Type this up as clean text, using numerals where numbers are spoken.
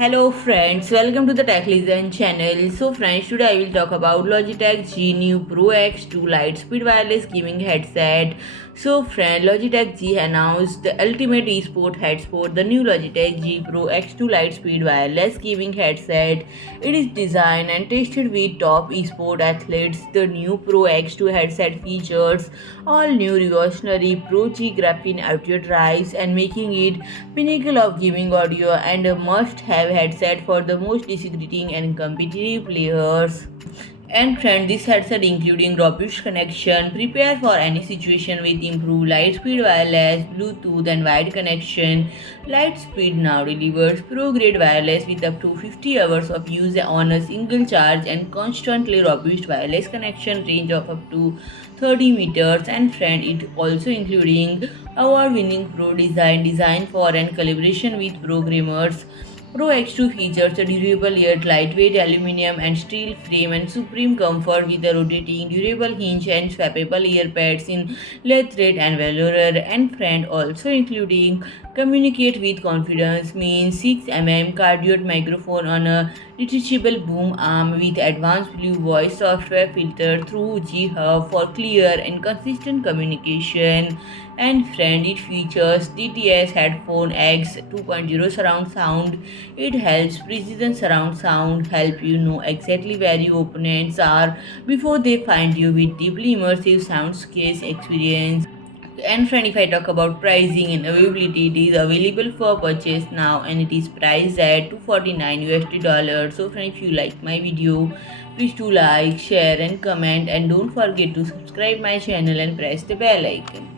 Hello friends, welcome to the Tech Listen channel. So friends, today I will talk about Logitech G PRO X LIGHTSPEED Wireless Gaming Headset. So friend, Logitech G announced the ultimate esport headset, the new Logitech G PRO X LIGHTSPEED Wireless Gaming Headset. It is designed and tested with top esport athletes. The new Pro X2 headset features all new revolutionary PRO-G GRAPHENE Audio Drivers and making it pinnacle of gaming audio and a must-have headset for the most discerning and competitive players. And friend, this headset including robust connection, prepare for any situation with improved light speed wireless, Bluetooth and wired connection. Lightspeed now delivers pro-grade wireless with up to 50 hours of use on a single charge and constantly robust wireless connection range of up to 30 meters. And friend, it also including award-winning pro design designed for and collaboration with programmers. Pro X2 features a durable yet lightweight aluminum and steel frame and supreme comfort with a rotating durable hinge and swappable ear pads in leather and velour. And friend, also including communicate with confidence means 6 mm cardioid microphone on a detachable boom arm with advanced blue voice software filter through G Hub for clear and consistent communication. And friend, it features DTS headphone X 2.0 surround sound. It helps precision surround sound help you know exactly where your opponents are before they find you with deeply immersive soundscapes experience. And friend, if I talk about pricing and availability, it is available for purchase now and it is priced at $249. So friend, if you like my video, please do like, share and comment, and don't forget to subscribe my channel and press the bell icon.